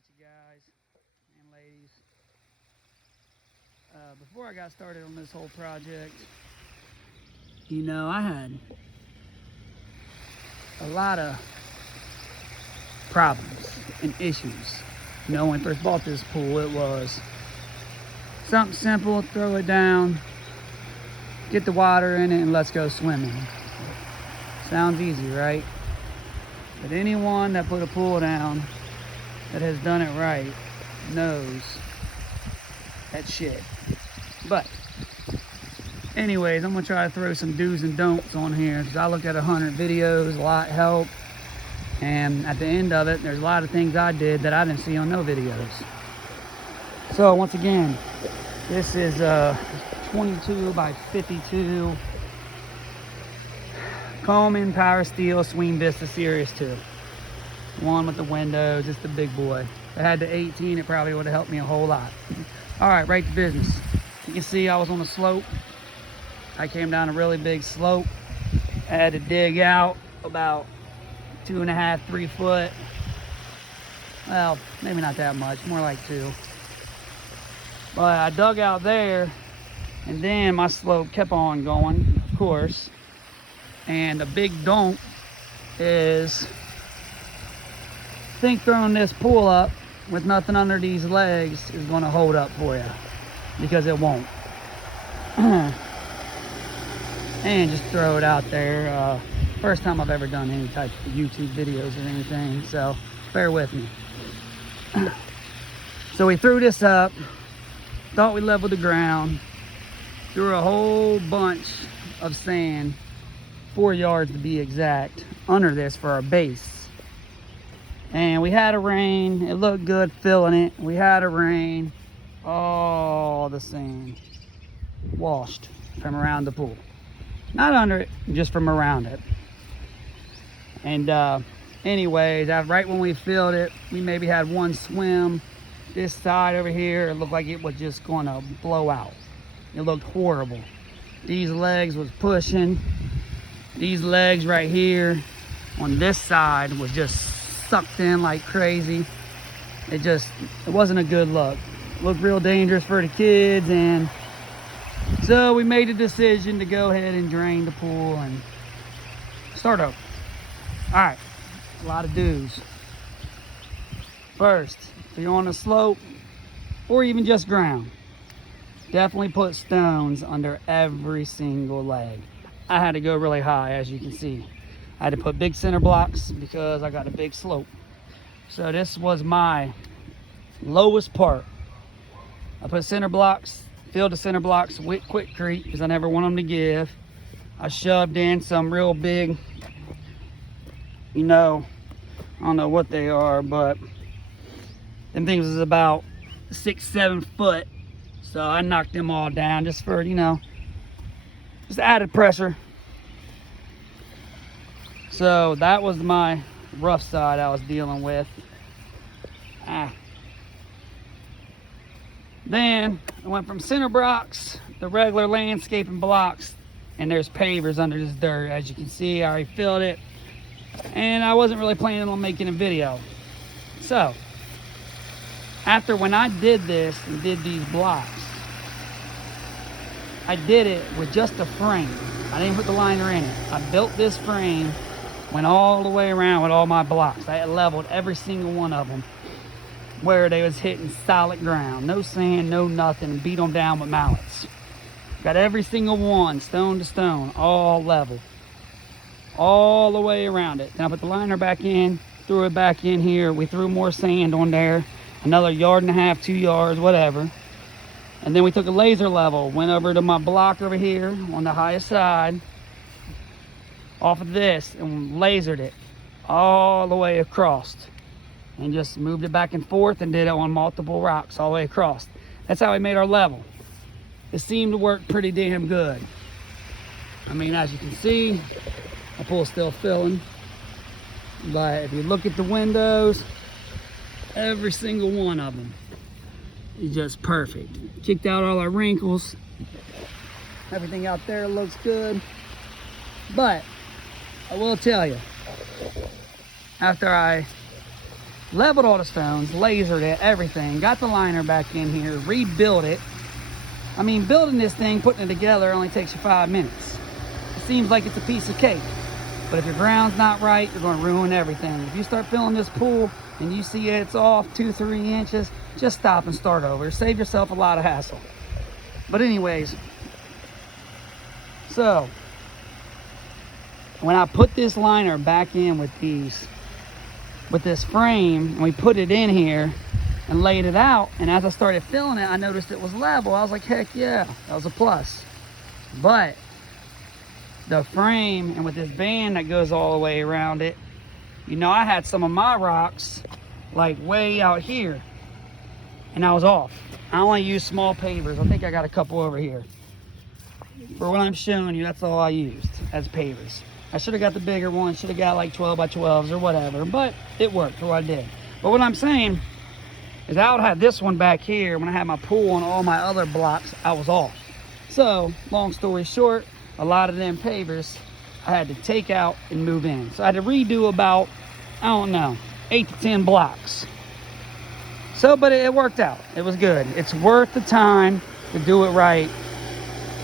right, you guys and ladies. Before I got started on this whole project, I had a lot of problems and issues. When I first bought this pool, it was something simple: throw it down, get the water in it, and let's go swimming. Sounds easy, right? But anyone that put a pool down that has done it right knows that shit. But anyways, I'm gonna try to throw some do's and don'ts on here, because I looked at 100 videos, a lot helped, and at the end of it, there's a lot of things I did that I didn't see on no videos. So once again, this is 22 by 52 Coleman Power Steel Swing Vista Series 2. One with the windows. It's the big boy. If I had the 18, it probably would have helped me a whole lot. All right, right to business. You can see I was on a slope. I came down a really big slope. I had to dig out about 2.5, 3 foot. Well, maybe not that much, more like 2. But I dug out there, and then my slope kept on going, of course. And a big don't is, think throwing this pool up with nothing under these legs is going to hold up for you, because it won't. And just throw it out there. First time I've ever done any type of YouTube videos or anything, so bear with me. So we threw this up, thought we leveled the ground, threw a whole bunch of sand, 4 yards to be exact, under this for our base. And we had a rain. It looked good filling it. We had a rain. All the sand washed from around the pool. Not under it, just from around it. And anyways, right when we filled it, we maybe had one swim. This side over here, it looked like it was just gonna blow out. It looked horrible. These legs was pushing. These legs right here on this side was just sucked in like crazy. It wasn't a good look. It looked real dangerous for the kids, and so we made a decision to go ahead and drain the pool and start over. All right, a lot of do's. First, if you're on a slope or even just ground, definitely put stones under every single leg. I had to go really high, as you can see. I had to put big center blocks because I got a big slope. So this was my lowest part. I put center blocks, filled the center blocks with quickcrete because I never want them to give. I shoved in some real big, I don't know what they are, but them things is about 6-7 foot. So I knocked them all down just for, just added pressure. So that was my rough side I was dealing with. Then I went from center blocks, the regular landscaping blocks, and there's pavers under this dirt. As you can see, I already filled it, and I wasn't really planning on making a video. So when I did this and did these blocks, I did it with just a frame. I didn't put the liner in it. I built this frame, went all the way around with all my blocks. I had leveled every single one of them where they was hitting solid ground. No sand, no nothing. Beat them down with mallets. Got every single one, stone to stone, all level. All the way around it. Then I put the liner back in, threw it back in here. We threw more sand on there. Another 1.5 yards, 2 yards, whatever. And then we took a laser level, went over to my block over here on the highest side, off of this, and lasered it all the way across. And just moved it back and forth and did it on multiple rocks all the way across. That's how we made our level. It seemed to work pretty damn good. As you can see, the pool's still filling. But if you look at the windows, every single one of them is just perfect. Kicked out all our wrinkles. Everything out there looks good. But I will tell you, after I leveled all the stones, lasered it, everything, got the liner back in here, rebuilt it. I mean, building this thing, putting it together only takes you 5 minutes. It seems like it's a piece of cake, but if your ground's not right, you're going to ruin everything. If you start filling this pool and you see it's off 2-3 inches, just stop and start over. Save yourself a lot of hassle. But anyways, so when I put this liner back in with this frame, and we put it in here and laid it out, and as I started filling it, I noticed it was level. I was like, heck yeah, that was a plus. But the frame, and with this band that goes all the way around it, you know, I had some of my rocks like way out here, and I was off. I only use small pavers. I think I got a couple over here. For what I'm showing you, that's all I used as pavers. I should have got the bigger one, should have got like 12 by 12s or whatever, but it worked for what I did. But what I'm saying is I would have this one back here. When I had my pool and all my other blocks, I was off. So, long story short, a lot of them pavers I had to take out and move in. So I had to redo about, I don't know, 8 to 10 blocks. So, but it worked out. It was good. It's worth the time to do it right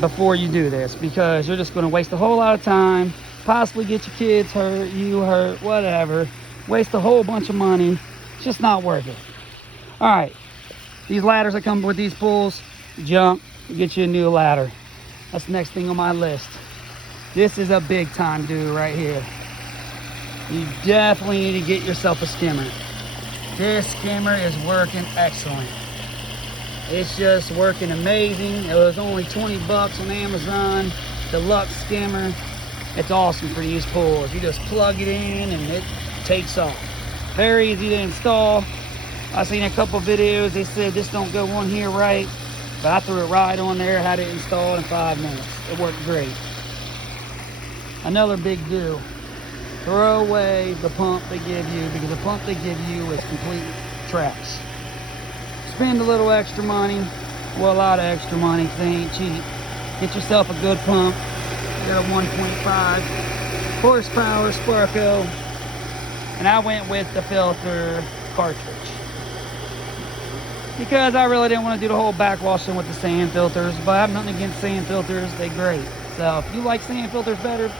before you do this, because you're just going to waste a whole lot of time, possibly get your kids hurt, you hurt, whatever, waste a whole bunch of money. It's just not worth it. All right, these ladders that come with these pools, junk, get you a new ladder. That's the next thing on my list. This is a big time do right here. You definitely need to get yourself a skimmer. This skimmer is working excellent. It's just working amazing. It was only 20 bucks on Amazon. Deluxe skimmer. It's awesome for these pools. You just plug it in and it takes off. Very easy to install. I've seen a couple videos. They said this don't go on here right, but I threw it right on there, had it installed in 5 minutes. It worked great. Another big do. Throw away the pump they give you, because the pump they give you is complete trash. Spend a little extra money, well, a lot of extra money, because they ain't cheap. Get yourself a good pump. Get a 1.5 horsepower Sparco, and I went with the filter cartridge, because I really didn't want to do the whole backwashing with the sand filters, but I have nothing against sand filters. They're great. So if you like sand filters better,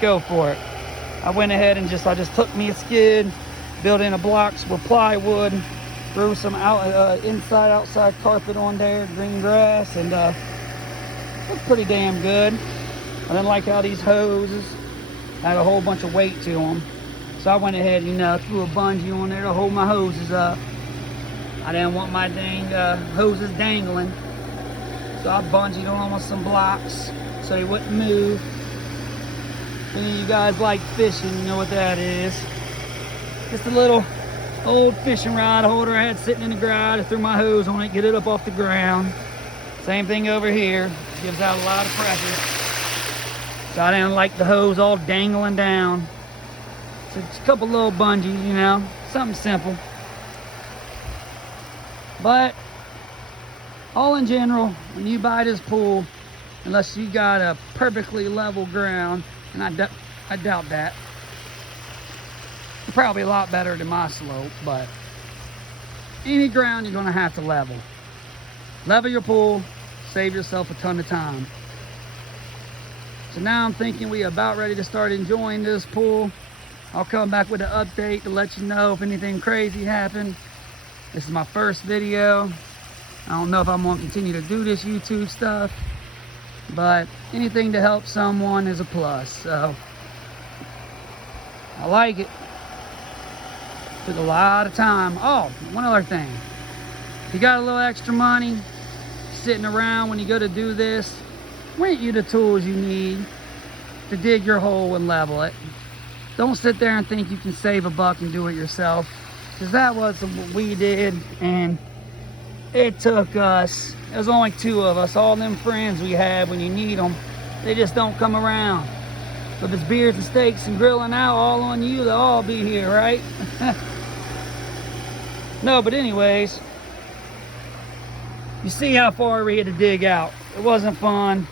go for it. I went ahead and I just took me a skid, built in a blocks with plywood, threw some inside outside carpet on there, green grass, and it was pretty damn good. I didn't like how these hoses had a whole bunch of weight to them, so I went ahead and threw a bungee on there to hold my hoses up. I didn't want my dang hoses dangling, so I bungeed on them with some blocks so they wouldn't move. If any of you guys like fishing, you know what that is. Just a little old fishing rod holder I had sitting in the garage. I threw my hose on it, get it up off the ground. Same thing over here. Gives out a lot of pressure. So I didn't like the hose all dangling down. So just a couple little bungees, something simple. But all in general, when you buy this pool, unless you got a perfectly level ground, and I doubt that, probably a lot better than my slope, but any ground you're going to have to level. Level your pool, save yourself a ton of time. So now I'm thinking we about ready to start enjoying this pool. I'll come back with an update to let you know if anything crazy happened. This is my first video. I don't know if I'm going to continue to do this YouTube stuff, but anything to help someone is a plus. So I like it. Took a lot of time. Oh, one other thing. If you got a little extra money sitting around when you go to do this, rent you the tools you need to dig your hole and level it. Don't sit there and think you can save a buck and do it yourself, because that was what we did, and it took us, there's only 2 of us, all them friends we had. When you need them, they just don't come around. So if it's beers and steaks and grilling out, all on you, they'll all be here, right? No, but anyways, you see how far we had to dig out. It wasn't fun.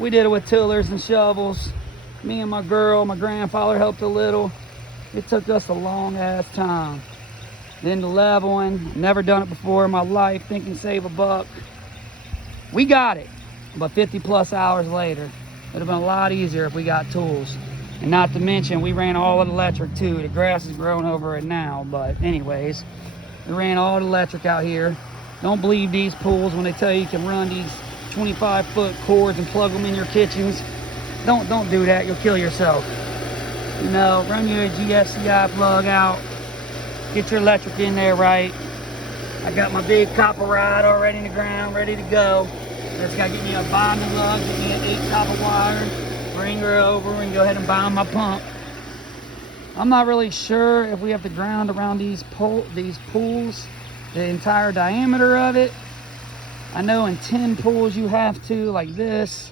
We did it with tillers and shovels. Me and my girl, my grandfather helped a little. It took us a long ass time. then the leveling. Never done it before in my life, thinking save a buck. We got it, but 50 plus hours later. It would have been a lot easier if we got tools. And not to mention, we ran all of the electric too. The grass is growing over it now, but anyways, we ran all the electric out here. Don't believe these pools when they tell you can run these 25-foot cords and plug them in your kitchens. Don't do that, you'll kill yourself. You know, run your GFCI plug out, get your electric in there right. I got my big copper rod already in the ground, ready to go. Just gotta get me a bonding lug, get me an 8 copper wire, bring her over and go ahead and bind my pump. I'm not really sure if we have to ground around these pools, the entire diameter of it. I know in 10 pools you have to, like this.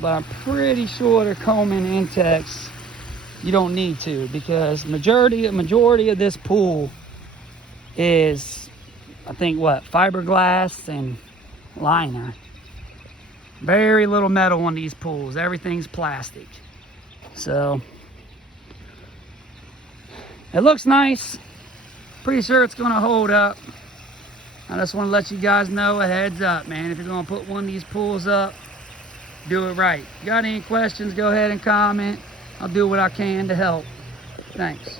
But I'm pretty sure the Coleman Intex, you don't need to, because majority of this pool is, I think, what, fiberglass and liner. Very little metal on these pools. Everything's plastic. So it looks nice. Pretty sure it's gonna hold up. I just want to let you guys know, a heads up, man. If you're gonna put one of these pools up, do it right. Got any questions, go ahead and comment. I'll do what I can to help. Thanks.